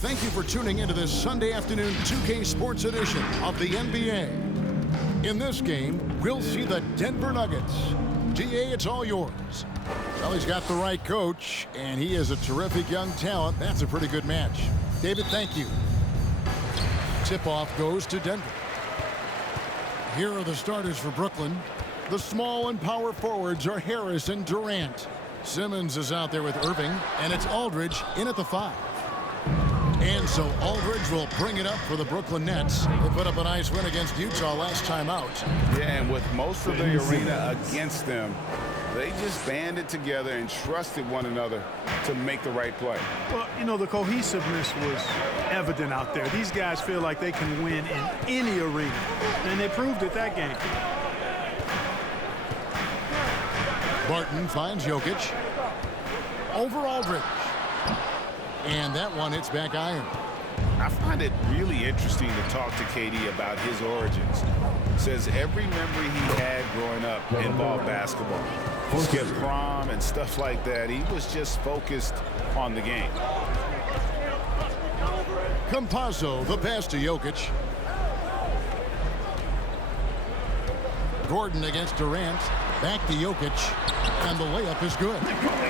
Thank you for tuning into this Sunday afternoon 2K Sports edition of the NBA. In this game, we'll see the Denver Nuggets. DA, it's all yours. Well, he's got the right coach, and he is a terrific young talent. That's a pretty good match. David, thank you. Tip-off goes to Denver. Here are the starters for Brooklyn. The small and power forwards are Harris and Durant. Simmons is out there with Irving, and it's Aldridge in at the 5. And so Aldridge will bring it up for the Brooklyn Nets. They put up a nice win against Utah last time out. Yeah, and with most of the arena against them, they just banded together and trusted one another to make the right play. Well, you know, the cohesiveness was evident out there. These guys feel like they can win in any arena, and they proved it that game. Barton finds Jokic. Over Aldridge. And that one hits back iron. I find it really interesting to talk to KD about his origins. Says every memory he had growing up involved basketball. Skipped prom and stuff like that. He was just focused on the game. Campazzo, the pass to Jokic. Gordon against Durant. Back to Jokic. And the layup is good.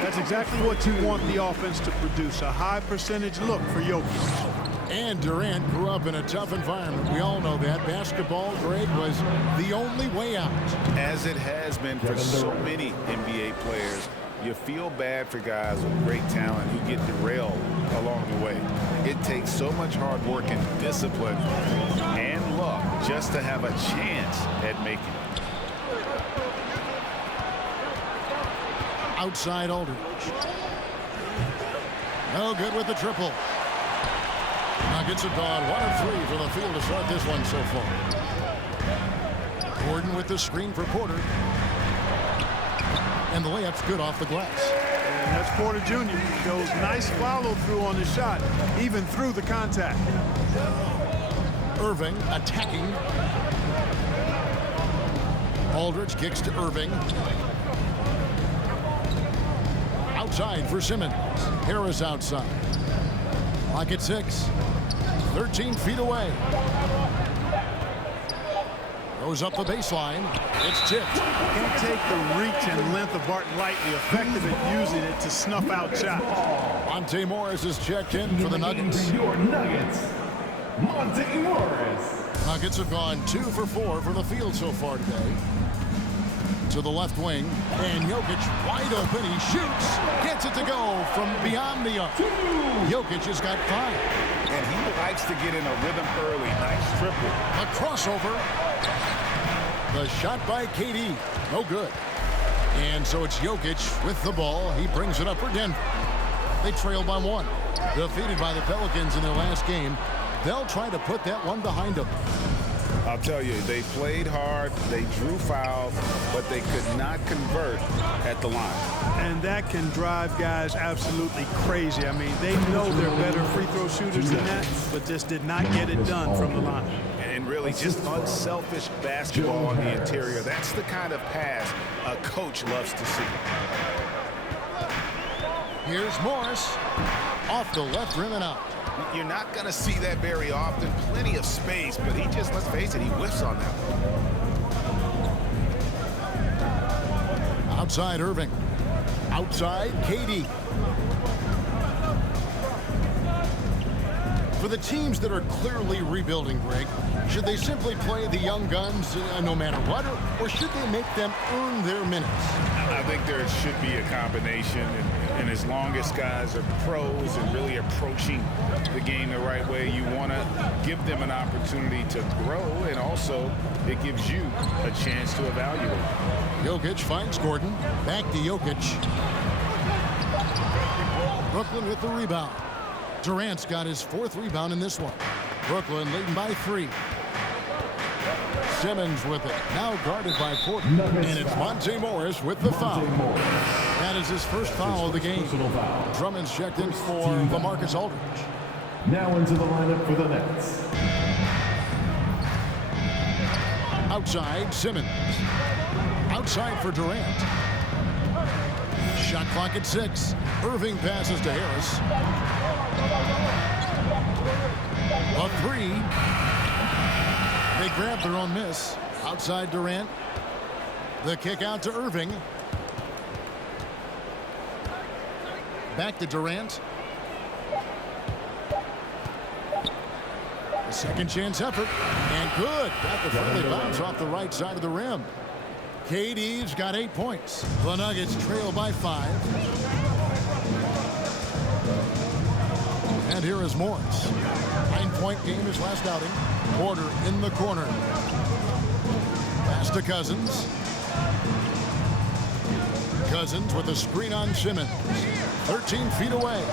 That's exactly what you want the offense to produce. A high percentage look for Jokic. And Durant grew up in a tough environment. We all know that. Basketball, Greg, was the only way out. As it has been for so many NBA players, you feel bad for guys with great talent who get derailed along the way. It takes so much hard work and discipline and luck just to have a chance at making it. Outside Aldridge. No good with the triple. Nuggets have gone 1 of 3 from the field to start this one so far. Gordon with the screen for Porter. And the layup's good off the glass. And that's Porter Jr. Shows nice follow-through on the shot, even through the contact. Irving attacking. Aldridge kicks to Irving. Outside for Simmons. Harris outside. Clock at 6. 13 feet away. Goes up the baseline. It's tipped. Can't take the reach and length of Barton lightly. Effective at using it to snuff out shots. Monte Morris is checked in for the Nuggets. Your Nuggets, Monte Morris. Nuggets have gone 2 for 4 from the field so far today. To the left wing, and Jokic wide open. He shoots, gets it to go from beyond the arc. Jokic has got 5. And he likes to get in a rhythm early. Nice triple. A crossover. The shot by KD. No good. And so it's Jokic with the ball. He brings it up for Denver. They trail by 1. Defeated by the Pelicans in their last game. They'll try to put that one behind them. I'll tell you, they played hard, they drew fouls, but they could not convert at the line. And that can drive guys absolutely crazy. I mean, they know they're better free throw shooters than that, but just did not get it done from the line. And really just unselfish basketball on the interior. That's the kind of pass a coach loves to see. Here's Morris. Off the left rim and out. You're not going to see that very often. Plenty of space, but he just, let's face it, he whiffs on that one. Outside Irving. Outside KD. For the teams that are clearly rebuilding, Greg, should they simply play the young guns no matter what, or should they make them earn their minutes? I think there should be a combination, and as long as guys are pros and really approaching the game the right way, you want to give them an opportunity to grow, and also it gives you a chance to evaluate. Jokic finds Gordon. Back to Jokic. Brooklyn with the rebound. Durant's got his 4th rebound in this one. Brooklyn leading by 3. Simmons with it. Now guarded by Porter. And it's Monte Morris with the foul. That is his first foul of the game. Drummond's checked in for LaMarcus Aldridge. Now into the lineup for the Nets. Outside, Simmons. Outside for Durant. Shot clock at 6. Irving passes to Harris. three. They grab their own miss. Outside Durant. The kick out to Irving. Back to Durant. A second chance effort. And good. Got the friendly bounce off the right side of the rim. KD's got 8 points. The Nuggets trail by 5. And here is Morris. 9-point game his last outing. Porter in the corner. Pass to Cousins. Cousins with a screen on Simmons. 13 feet away.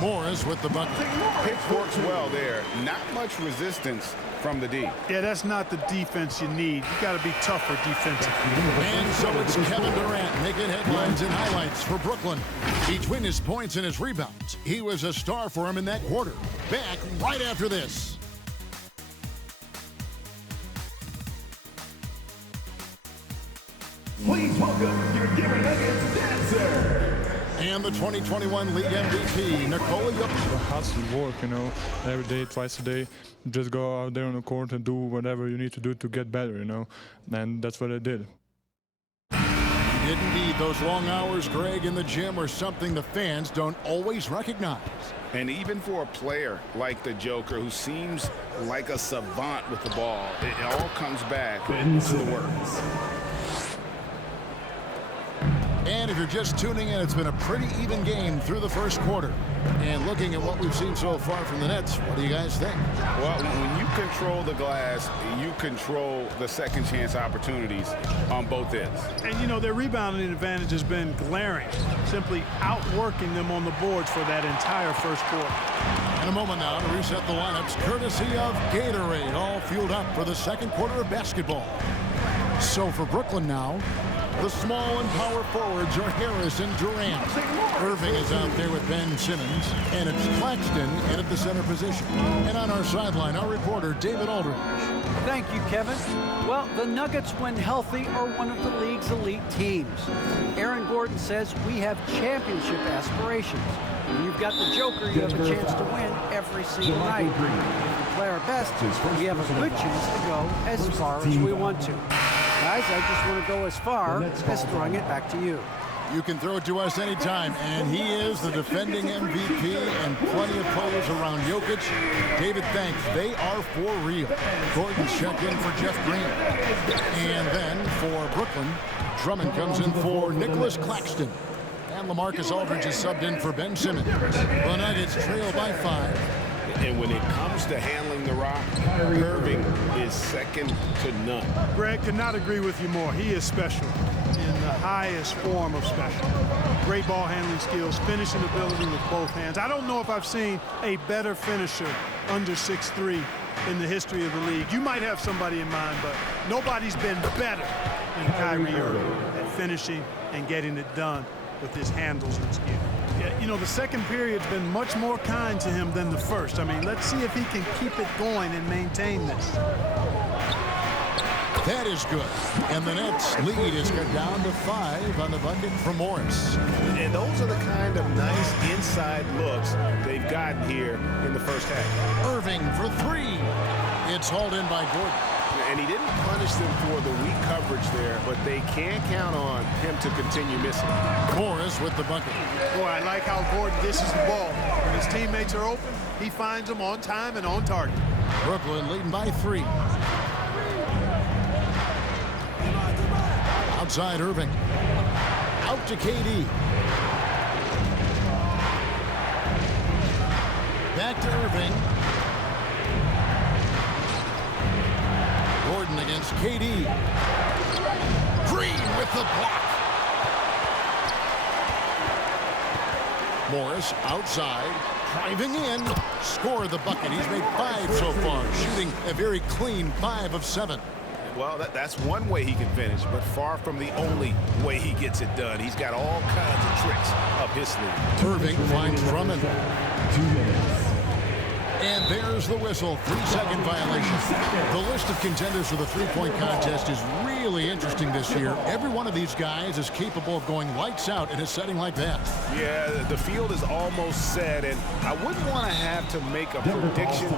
Morris with the bucket. Pitch works well there. Not much resistance from the D. Yeah, that's not the defense you need. You got to be tougher defensively. And so it's Kevin Durant making headlines and highlights for Brooklyn. Between his points and his rebounds, he was a star for him in that quarter. Back right after this. Please welcome your Denver Nuggets dancer. And the 2021 League MVP, Nikola Jokic. Hustle, work, every day, twice a day. Just go out there on the court and do whatever you need to do to get better, and that's what I did. He didn't need those long hours, Greg, in the gym are something the fans don't always recognize. And even for a player like the Joker, who seems like a savant with the ball, it all comes back to the work. And if you're just tuning in, it's been a pretty even game through the first quarter. And looking at what we've seen so far from the Nets, what do you guys think? Well, when you control the glass, you control the second chance opportunities on both ends. And, their rebounding advantage has been glaring, simply outworking them on the boards for that entire first quarter. In a moment now to reset the lineups, courtesy of Gatorade, all fueled up for the second quarter of basketball. So for Brooklyn now, the small and power forwards are Harris and Durant. Irving is out there with Ben Simmons, and it's Claxton in at the center position. And on our sideline, our reporter, David Aldridge. Thank you, Kevin. Well, the Nuggets, when healthy, are one of the league's elite teams. Aaron Gordon says we have championship aspirations. When you've got the Joker, you have a chance to win every single night. If we play our best, we have a good chance to go as far as we want to. Guys, I just want to go as far as throwing it back to you. You can throw it to us anytime, and he is the defending MVP and plenty of players around Jokic. David thanks. They are for real. Gordon's checked in for Jeff Green. And then for Brooklyn, Drummond comes in for Nicholas Claxton. And LaMarcus Aldridge is subbed in for Ben Simmons. The Nuggets trail by 5. And when it comes to handling the rock, Irving is second to none. Greg, could not agree with you more. He is special in the highest form of special. Great ball handling skills, finishing ability with both hands. I don't know if I've seen a better finisher under 6'3" in the history of the league. You might have somebody in mind, but nobody's been better than Kyrie Irving at finishing and getting it done with his handles and skill. Yeah, the second period's been much more kind to him than the first. I mean, let's see if he can keep it going and maintain this. That is good. And the Nets lead is cut down to 5 on the bucket from Morris. And those are the kind of nice inside looks they've gotten here in the first half. Irving for 3. It's hauled in by Gordon. And he didn't punish them for the weak coverage there, but they can't count on him to continue missing. Morris with the bucket. Boy, I like how Gordon dishes the ball. When his teammates are open, he finds them on time and on target. Brooklyn leading by 3. Outside Irving. Out to KD. Back to Irving. Gordon against KD. Green with the block. Morris outside, driving in, scored the bucket. He's made 5 so far, shooting a very clean 5 of 7. Well, that's one way he can finish, but far from the only way he gets it done. He's got all kinds of tricks up his sleeve. Irving finds Drummond. 2 minutes. And there's the whistle. 3-second violation. The list of contenders for the three-point contest is really interesting this year. Every one of these guys is capable of going lights out in a setting like that. Yeah, the field is almost set, and I wouldn't want to have to make a prediction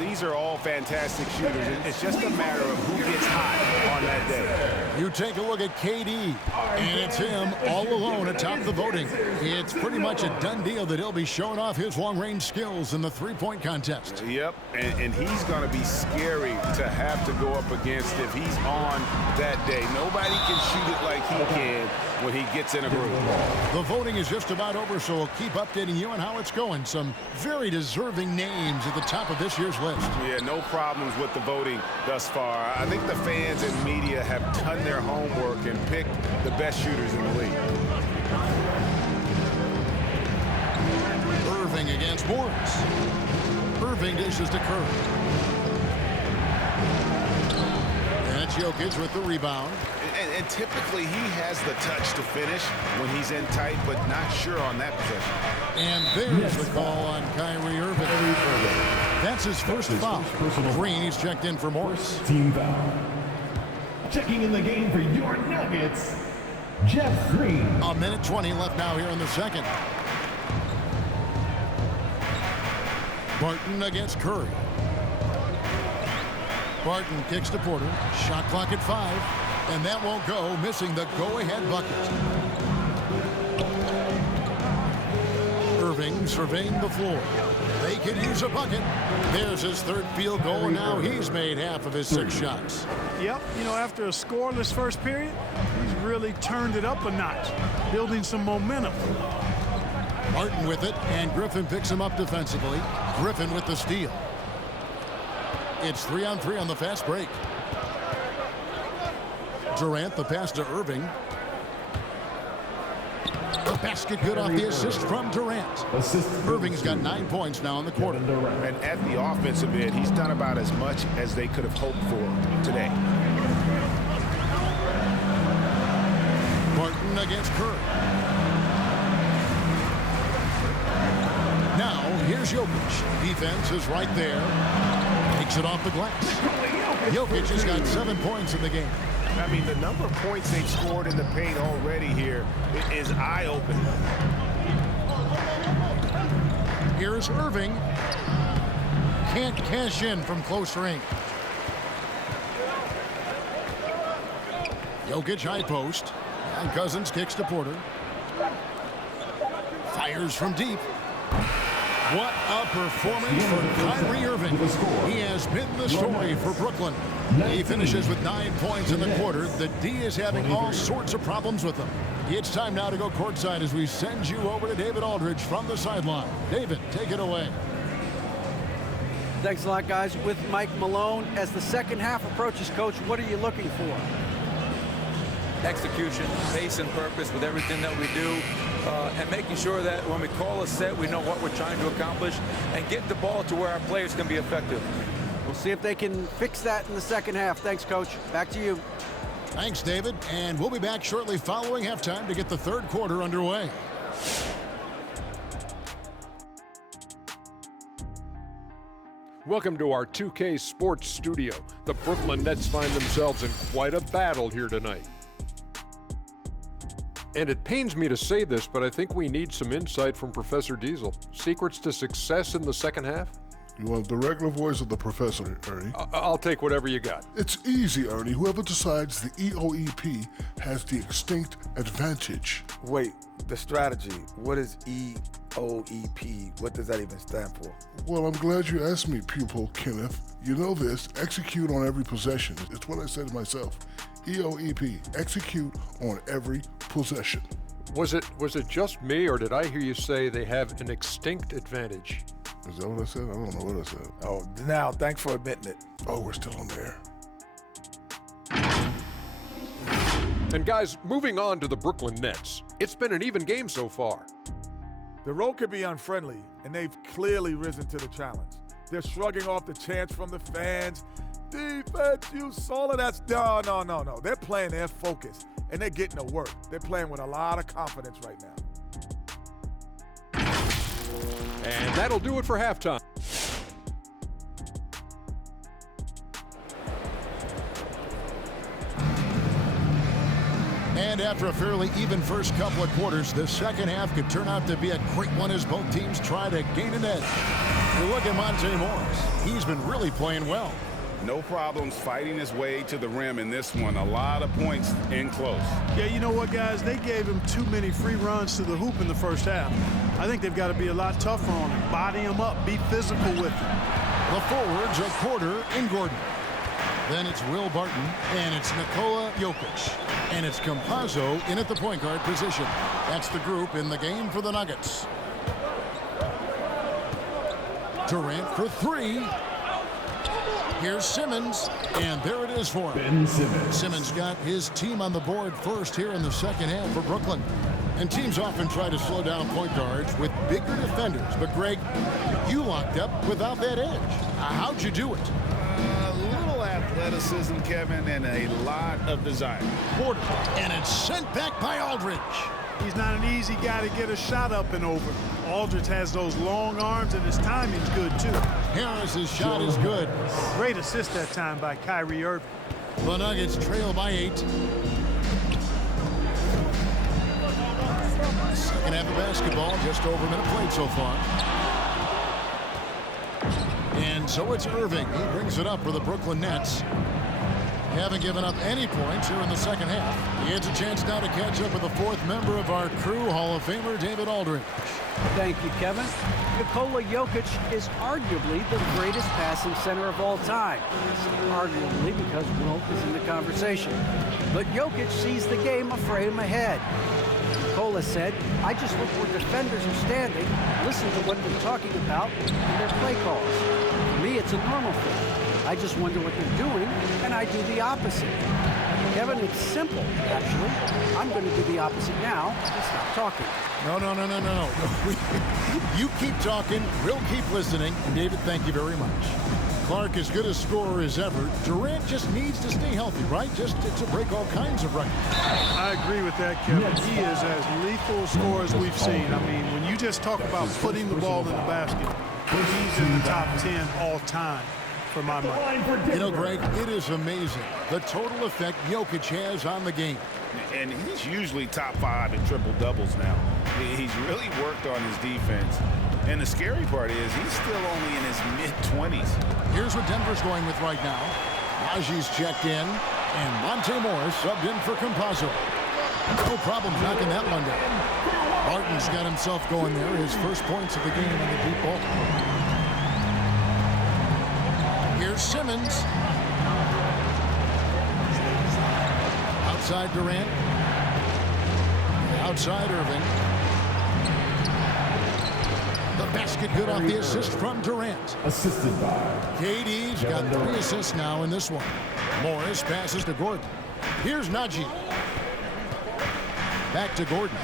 these are all fantastic shooters. It's just a matter of who gets hot on that day. You take a look at KD, and it's him all alone atop the voting. It's pretty much a done deal that he'll be showing off his long-range skills in the three-point contest. Yep, and he's going to be scary to have to go up against if he's on that day. Nobody can shoot it like he can when he gets in a groove. The voting is just about over, so we'll keep updating you on how it's going. Some very deserving names at the top of this year's list. Yeah, no problems with the voting thus far. I think the fans and media have done their homework and picked the best shooters in the league. Irving against Morris. Irving dishes to Curry. That's Jokic with the rebound. And typically he has the touch to finish when he's in tight, but not sure on that possession. And there's the call on Kyrie Irving. That's his first foul. Green, he's checked in for Morris. Team foul. Checking in the game for your Nuggets, Jeff Green. A minute 20 left now here in the second. Barton against Curry. Barton kicks to Porter. Shot clock at 5. And that won't go, missing the go-ahead bucket. Irving surveying the floor. They could use a bucket. There's his third field goal, and now he's made half of his 6 shots. Yep, you know, after a scoreless first period, he's really turned it up a notch, building some momentum. Martin with it, and Griffin picks him up defensively. Griffin with the steal. It's 3-on-3 on the fast break. Durant, the pass to Irving. The basket good off the assist from Durant. Irving's got 9 points now in the quarter. And at the offensive end, he's done about as much as they could have hoped for today. Martin against Curry. Now, here's Jokic. Defense is right there. Takes it off the glass. Jokic has got 7 points in the game. I mean, the number of points they've scored in the paint already here is eye-opening. Here's Irving. Can't cash in from close range. Jokic high post. And Cousins kicks to Porter. Fires from deep. What a performance for Kyrie Irving. He has been the story for Brooklyn. He finishes with 9 points in the quarter. The D is having all sorts of problems with them. It's time now to go courtside as we send you over to David Aldridge from the sideline. David, take it away. Thanks a lot, guys. With Mike Malone, as the second half approaches, Coach, what are you looking for? Execution, pace, and purpose with everything that we do. And making sure that when we call a set, we know what we're trying to accomplish and get the ball to where our players can be effective. We'll see if they can fix that in the second half. Thanks, Coach. Back to you. Thanks, David. And we'll be back shortly following halftime to get the third quarter underway. Welcome to our 2K Sports studio. The Brooklyn Nets find themselves in quite a battle here tonight. And it pains me to say this, but I think we need some insight from Professor Diesel. Secrets to success in the second half? You want the regular voice of the professor, Ernie? I'll take whatever you got. It's easy, Ernie. Whoever decides the EOEP has the extinct advantage. Wait, the strategy. What is EOEP? What does that even stand for? Well, I'm glad you asked me, pupil Kenneth. You know this. Execute on every possession. It's what I said myself. EOEP. Execute on every possession. Was it just me, or did I hear you say they have an extinct advantage? Is that what I said? I don't know what I said. Oh, now, thanks for admitting it. Oh, we're still on there. And guys, moving on to the Brooklyn Nets. It's been an even game so far. The road could be unfriendly, and they've clearly risen to the challenge. They're shrugging off the chants from the fans. Defense, you solid. That's no. They're playing their focus, and they're getting to work. They're playing with a lot of confidence right now. And that'll do it for halftime. And after a fairly even first couple of quarters, the second half could turn out to be a great one as both teams try to gain an edge. You look at Monte Morris. He's been really playing well. No problems fighting his way to the rim in this one. A lot of points in close. Yeah, you know what, guys? They gave him too many free runs to the hoop in the first half. I think they've got to be a lot tougher on him. Body him up. Be physical with him. The forwards are Porter and Gordon. Then it's Will Barton, and it's Nikola Jokic. And it's Campazzo in at the point guard position. That's the group in the game for the Nuggets. Durant for three. Here's Simmons, and there it is for him. Ben Simmons. Simmons got his team on the board first here in the second half for Brooklyn. And teams often try to slow down point guards with bigger defenders. But, Greg, you locked up without that edge. How'd you do it? A little athleticism, Kevin, and a lot of desire. Porter, and it's sent back by Aldridge. He's not an easy guy to get a shot up and over. Aldridge has those long arms, and his timing's good, too. Harris's shot is good. Great assist that time by Kyrie Irving. The Nuggets trail by 8. Second half of basketball, just over a minute played so far. And so it's Irving. He brings it up for the Brooklyn Nets. Haven't given up any points here in the second half. He has a chance now to catch up with the fourth member of our crew, Hall of Famer David Aldridge. Thank you, Kevin. Nikola Jokic is arguably the greatest passing center of all time. Arguably because Wilt is in the conversation. But Jokic sees the game a frame ahead. Nikola said, I just look where defenders are standing, listen to what they're talking about, and their play calls. For me, it's a normal thing. I just wonder what they're doing, and I do the opposite. Kevin, it's simple, actually. I'm going to do the opposite now and stop talking. No. You keep talking, we'll keep listening. And David, thank you very much. Clark, as good a scorer as ever. Durant just needs to stay healthy, right? Just to break all kinds of records. I agree with that, Kevin. He is as lethal a scorer as we've seen. I mean, when you just talk about putting the ball in the basket, he's in the top 10 all time. For my money. You know, Greg, it is amazing the total effect Jokic has on the game. And he's usually top 5 in triple-doubles now. He's really worked on his defense. And the scary part is he's still only in his mid-20s. Here's what Denver's going with right now. Raji's checked in, and Monte Morris subbed in for Campazzo. No problem knocking that one down. Barton's got himself going there. His first points of the game on the deep ball. Here's Simmons. Outside Durant. Outside Irving. The basket good off the assist from Durant. Assisted by KD's got 3 assists now in this one. Morris passes to Gordon. Here's Najee. Back to Gordon.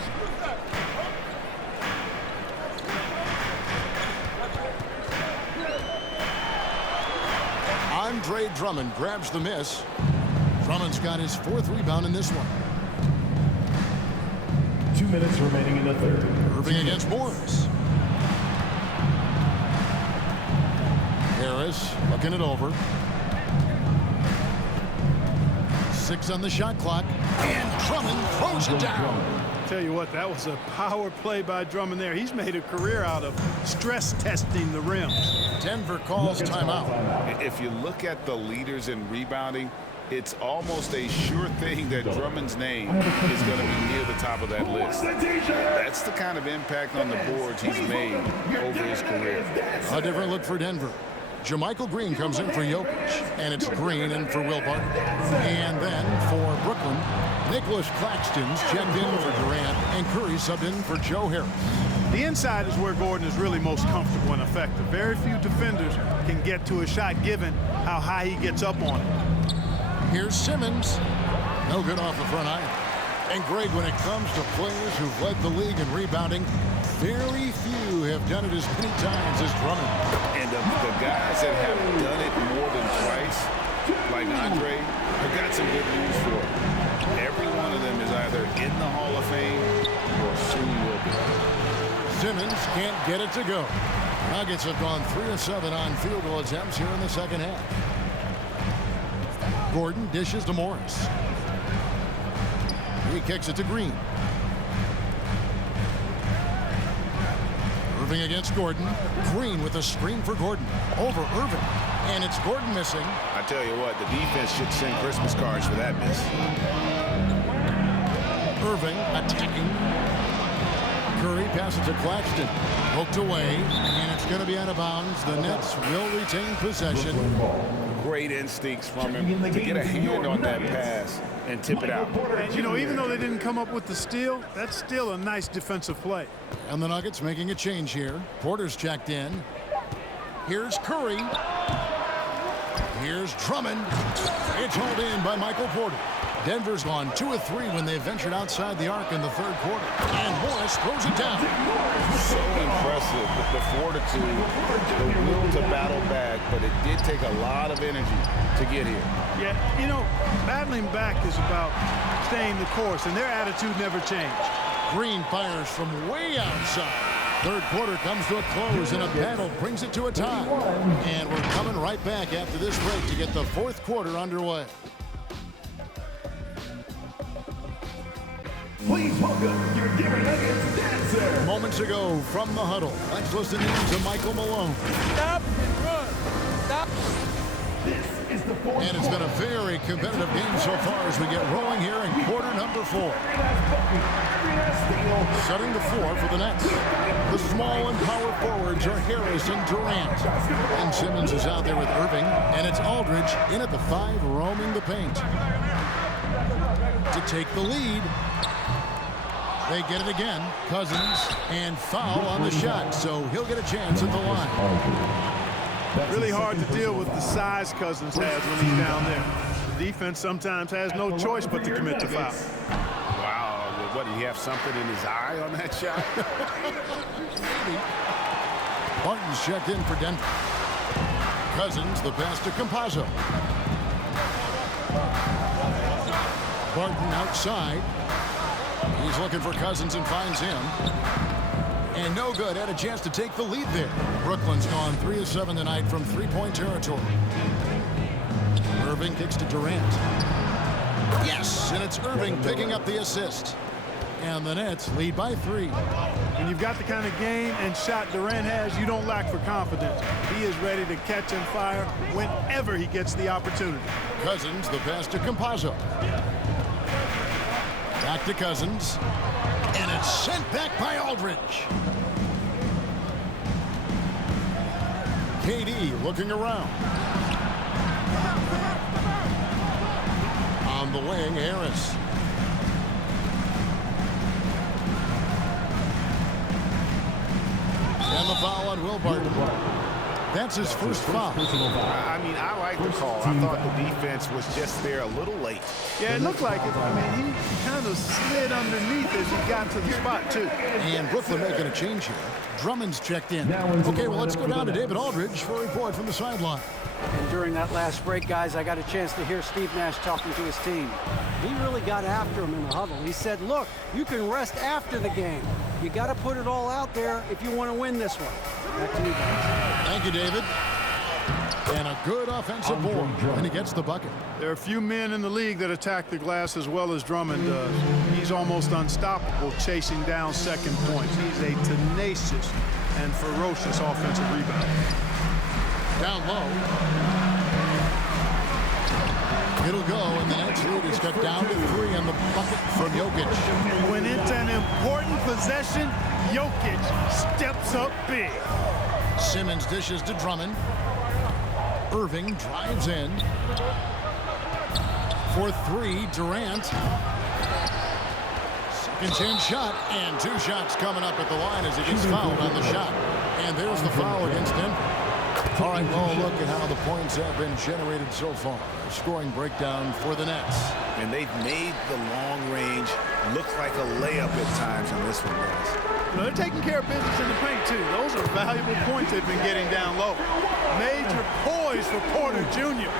Andre Drummond grabs the miss. Drummond's got his 4th rebound in this one. 2 minutes remaining in the third. Irving against Morris. Harris looking it over. 6 on the shot clock. And Drummond throws it down. Tell you what, that was a power play by Drummond there. He's made a career out of stress testing the rim. Denver calls timeout. If you look at the leaders in rebounding, it's almost a sure thing that Drummond's name is going to be near the top of that list. That's the kind of impact on the boards he's made over his career. A different look for Denver. JaMychal Green comes in for Jokic, and it's Green in for Will Barton. And then for Brooklyn, Nicholas Claxton's checked in for Durant, and Curry subbed in for Joe Harris. The inside is where Gordon is really most comfortable and effective. Very few defenders can get to a shot given how high he gets up on it. Here's Simmons. No good off the front iron. And Greg, when it comes to players who've led the league in rebounding, very few have done it as many times as Drummond. And the guys that have done it more than twice, like Andre, I've got some good news for them. Every one of them is either in the Hall of Fame or soon will be. Simmons can't get it to go. Nuggets have gone 3 of 7 on field goal attempts here in the second half. Gordon dishes to Morris. He kicks it to Green. Irving against Gordon. Green with a screen for Gordon. Over Irving. And it's Gordon missing. I tell you what, the defense should send Christmas cards for that miss. Irving attacking. Curry passes to Claxton. Poked away, and it's going to be out of bounds. The Nets will retain possession. Great instincts from him to get a hand on that pass and tip it out. You know, even though they didn't come up with the steal, that's still a nice defensive play. And the Nuggets making a change here. Porter's checked in. Here's Curry. Here's Drummond. It's hauled in by Michael Porter. Denver's gone 2 of 3 when they ventured outside the arc in the third quarter. And Morris throws it down. So impressive with the fortitude, the will to battle back, but it did take a lot of energy to get here. Yeah, you know, battling back is about staying the course, and their attitude never changed. Green fires from way outside. Third quarter comes to a close, and a battle brings it to a tie. And we're coming right back after this break to get the fourth quarter underway. Please welcome your Denver Nuggets dancer. Moments ago from the huddle, let's listen in to Michael Malone. Stop and run. Stop. And it's been a very competitive game so far as we get rolling here in quarter number 4. Setting the floor for the Nets. The small and power forwards are Harris and Durant. And Simmons is out there with Irving. And it's Aldridge in at the 5, roaming the paint. To take the lead. They get it again. Cousins, and foul on the shot, so he'll get a chance at the line. Really hard to deal with the size Cousins has when he's down there. The defense sometimes has no choice but to commit the foul. Wow, what, did he have something in his eye on that shot? Maybe. Barton's checked in for Denver. Cousins, the pass to Campazzo. Barton outside. He's looking for Cousins and finds him. And no good. Had a chance to take the lead there. Brooklyn's gone 3 of 7 tonight from three-point territory. Irving kicks to Durant. Yes, and it's Irving picking up the assist. And the Nets lead by 3. When you've got the kind of game and shot Durant has, you don't lack for confidence. He is ready to catch and fire whenever he gets the opportunity. Cousins, the pass to Campazzo. Back to Cousins. And it's sent back by Aldridge. KD looking around. On the wing, Harris. And the foul on Will Barton. That's his first foul. I mean, I like the call. I thought the defense was just there a little late. Yeah, it looked like it. I mean, he kind of slid underneath as he got to the spot, too. And Brooklyn making a change here. Drummond's checked in. Okay, well, let's go down to David Aldridge for a report from the sideline. And during that last break, guys, I got a chance to hear Steve Nash talking to his team. He really got after him in the huddle. He said, look, you can rest after the game. You got to put it all out there if you want to win this one. Back to you guys. Thank you, David. And a good offensive board, and he gets the bucket. There are few men in the league that attack the glass as well as Drummond does. He's almost unstoppable chasing down second points. He's a tenacious and ferocious offensive rebounder. Down low. It'll go, and the Nets lead is cut down to 3 on the bucket from Jokic. When it's an important possession, Jokic steps up big. Simmons dishes to Drummond. Irving drives in. For 3, Durant. Second chance shot, and 2 shots coming up at the line as he gets fouled on the shot. And there's the foul against Denver. All right, well, look at how the points have been generated so far. A scoring breakdown for the Nets. And they've made the long range look like a layup at times in this one, guys. Well, they're taking care of business in the paint, too. Those are valuable points they've been getting down low. Major poise for Porter Jr.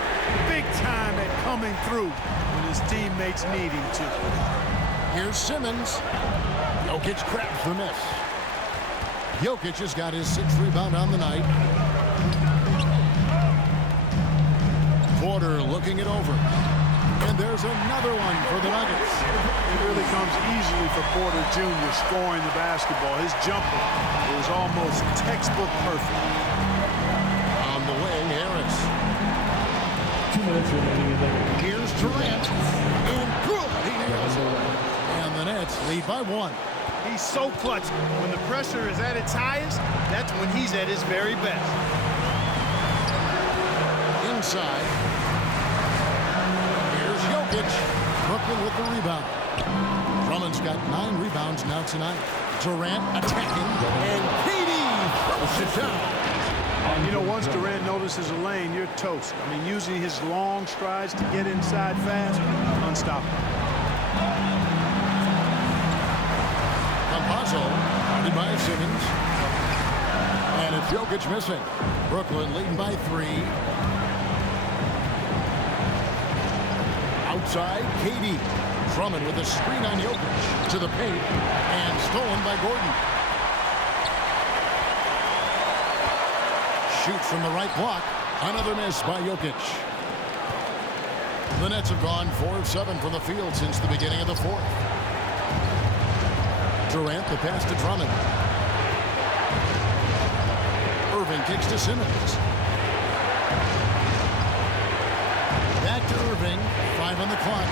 Big time at coming through when his teammates need him to. Here's Simmons. Jokic grabs the miss. Jokic has got his 6th rebound on the night. Porter looking it over. And there's There's another one for the Nuggets. It really comes easily for Porter Jr. scoring the basketball. His jumper is almost textbook perfect. On the wing, Harris. 2 minutes remaining in the game. Here's Durant. And good. He nails it. And the Nets lead by 1. He's so clutch. When the pressure is at its highest, that's when he's at his very best. Inside. Here's Jokic. Brooklyn with the rebound. Drummond's got 9 rebounds now tonight. Durant attacking. And KD throws it down. You know, once Durant notices a lane, you're toast. I mean, using his long strides to get inside fast, unstoppable. Campazzo, guarded by Simmons. And it's Jokic missing. Brooklyn leading by 3. Outside, KD. Drummond with a screen on Jokic to the paint and stolen by Gordon. Shoots from the right block. Another miss by Jokic. The Nets have gone 4 of 7 from the field since the beginning of the 4th. Durant, the pass to Drummond. Irving kicks to Simmons. Back to Irving. 5 on the clock.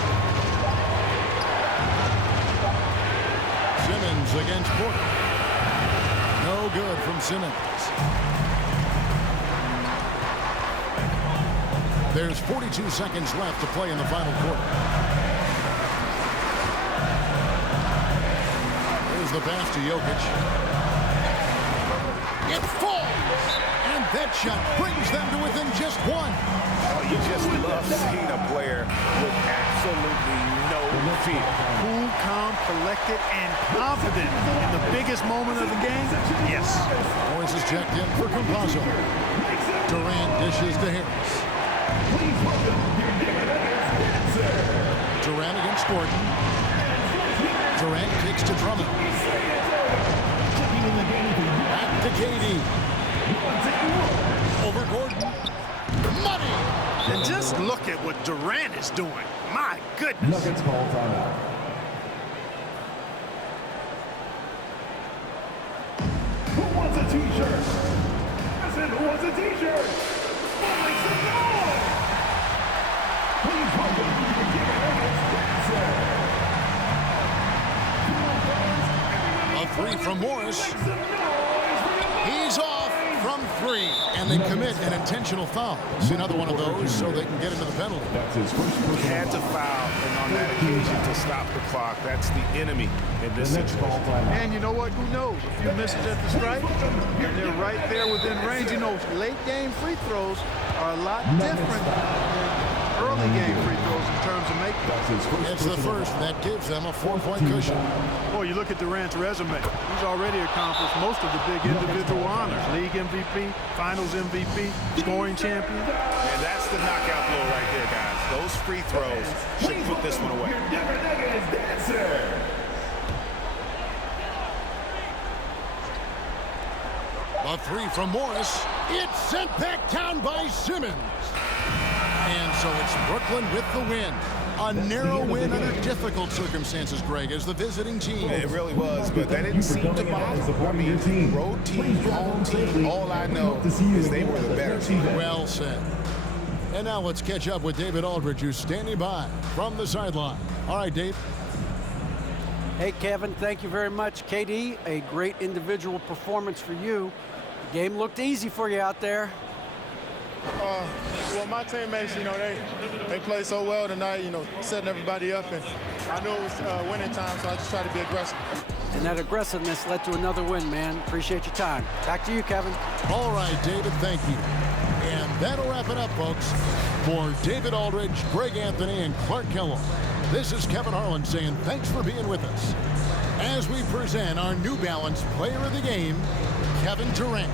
Simmons against Porter. No good from Simmons. There's 42 seconds left to play in the final quarter. There's the pass to Jokic. It falls! And that shot brings them to within just 1. Oh, you just love seeing a player with absolutely no fear. Cool, calm, collected, and confident in the biggest moment of the game. Yes. Morris is checked in for Campazzo. Durant dishes to Harris. Durant against Gordon. Durant kicks to Drummond. Back to KD. Over Gordon. Money! And just look at what Durant is doing. My goodness. Nuggets call timeout. Who wants a t-shirt? I said, who wants a t-shirt? Make some noise! Please welcome the Nuggets dancer. A 3 from Morris. He's off from 3. And they commit an intentional foul. See another one of those so they can get into the penalty. That's his first personal Had to foul, and on that occasion to stop the clock. That's the enemy in this situation. And you know what? Who knows? A few misses at the stripe, and they're right there within range. You know, late game free throws are a lot different than early game free throws in terms of making. It's the first that gives them a 4-point cushion. Boy, you look at Durant's resume. He's already accomplished most of the big individual honors. League MVP, Finals MVP, scoring champion. And that's the knockout blow right there, guys. Those free throws should put this one away. A 3 from Morris. It's sent back down by Simmons. And so it's Brooklyn with the win. A narrow win under difficult circumstances, Greg, as the visiting team. It really was, but that didn't seem to bother. I mean, road team, home team, all I know is they were the better team. Well said. And now let's catch up with David Aldridge, who's standing by from the sideline. All right, Dave. Hey, Kevin, thank you very much. KD, a great individual performance for you. The game looked easy for you out there. Well, my teammates, you know, they played so well tonight, you know, setting everybody up, and I knew it was winning time, so I just tried to be aggressive. And that aggressiveness led to another win, man. Appreciate your time. Back to you, Kevin. All right, David, thank you. And that'll wrap it up, folks. For David Aldridge, Greg Anthony, and Clark Kellogg, this is Kevin Harlan saying thanks for being with us as we present our New Balance Player of the Game, Kevin Durant.